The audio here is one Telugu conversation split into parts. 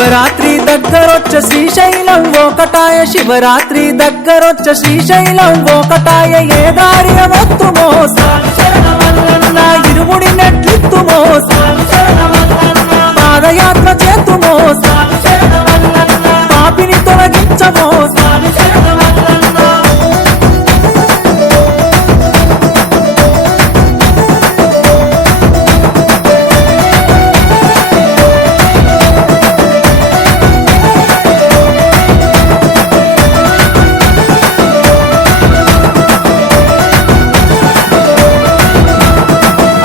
శివరాత్రి దగ్గరొచ్చ శ్రీశైలం ఒకటాయ శివరాత్రి దగ్గరొచ్చ శ్రీశైలం ఒకటాయ ఏ దారిన వత్తుమో స్వామి శరణమల్లన్న ఇరుముడి నెట్లిత్తుమో స్వామి శరణమల్లన్న పాదయాత్ర చేతుమో స్వామి శరణమల్లన్న పాపిని తొలగించమో స్వామి శరణమల్లన్న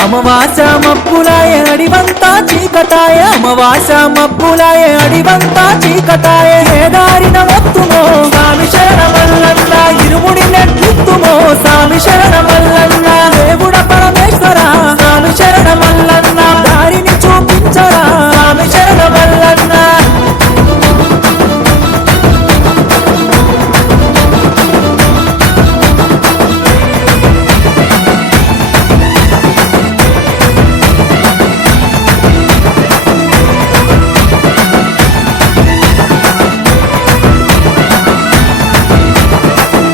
అమావాస మబ్బులాయ అడివంతా చీకటాయ అమావాస మబ్బులాయ అడివంతా చీకటాయ ఏ దారిన వత్తుమో స్వామి శరణమల్లన్న ఇరుముడి నెట్లిత్తుమో స్వామి శరణమల్లన్న దేవుడ పరమేశ్వర స్వామి శరణమల్లన్న దారిని చూపించరా స్వామి శరణమల్లన్న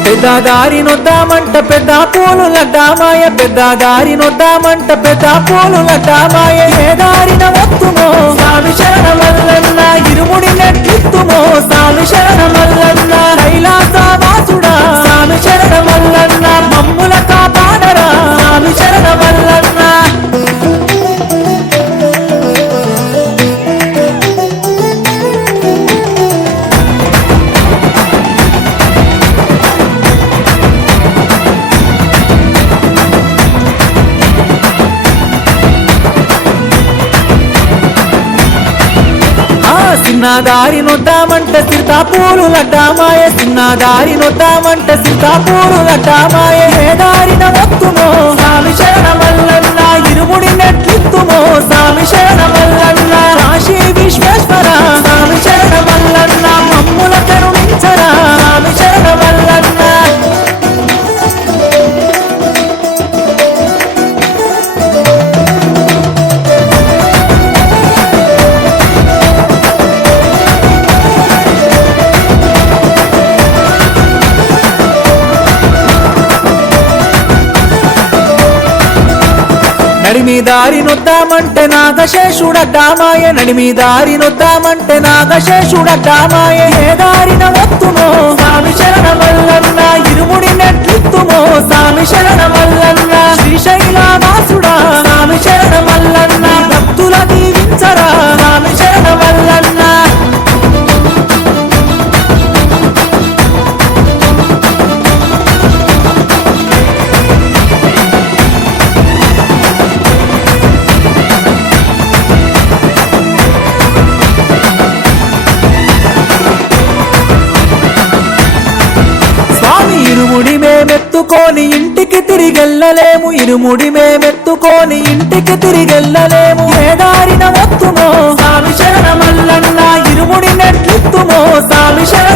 పెద్ద దారి నొద్దామంట పెద్ద పూలు లడ్డామాయ పెద్ద దారి నొద్దామంట పెద్ద పూలు లడ్డామాయ ఏ దారిన వత్తుమో స్వామి శరణమల్లన్న ఇరుముడి నెట్లిత్తుమో స్వామి శరణమల్లన్న కైలాస వాసుడా స్వామి శరణమల్లన్న మమ్ముల కాపాడరా స్వామి శరణమల్లన్న సిన్నదారి నొద్దామంట సీతాపూలు లడ్డామాయ సిన్నదారి నొద్దామంట సీతాపూలు లడ్డామాయ ఏ దారిన వత్తుమో స్వామి శరణమల్లన్న ఇరుముడి నెట్లిత్తుమో స్వామి శరణమల్లన్న కాశీ విశ్వేశ్వర స్వామి శరణమల్లన్న మమ్ముల కరుణించరా స్వామి శరణమల్లన్న నడిమి దారి నొద్దామంటే నాగశేషుడడ్డామాయ నడిమి దారి నొద్దామంటే నాగశేషుడడ్డామాయ ఏ దారిన వత్తుమో స్వామి శరణమల్లన్న ఇరుముడి నెట్లిత్తుమో స్వామి శరణమల్లన్న శ్రీశైల వాసుడా స్వామి శరణమల్లన్న భక్తుల దీవించరా స్వామి శరణమల్లన్న ఇరుముడి మేమెత్తుకొని ఇంటికి తిరిగెళ్ళలేము ఇరుముడి మేమెత్తుకొని ఇంటికి తిరిగెళ్ళలేము ఏ దారిన వత్తుమో స్వామి శరణమల్లన్న ఇరుముడి నెట్లిత్తుమో స్వామి శరణ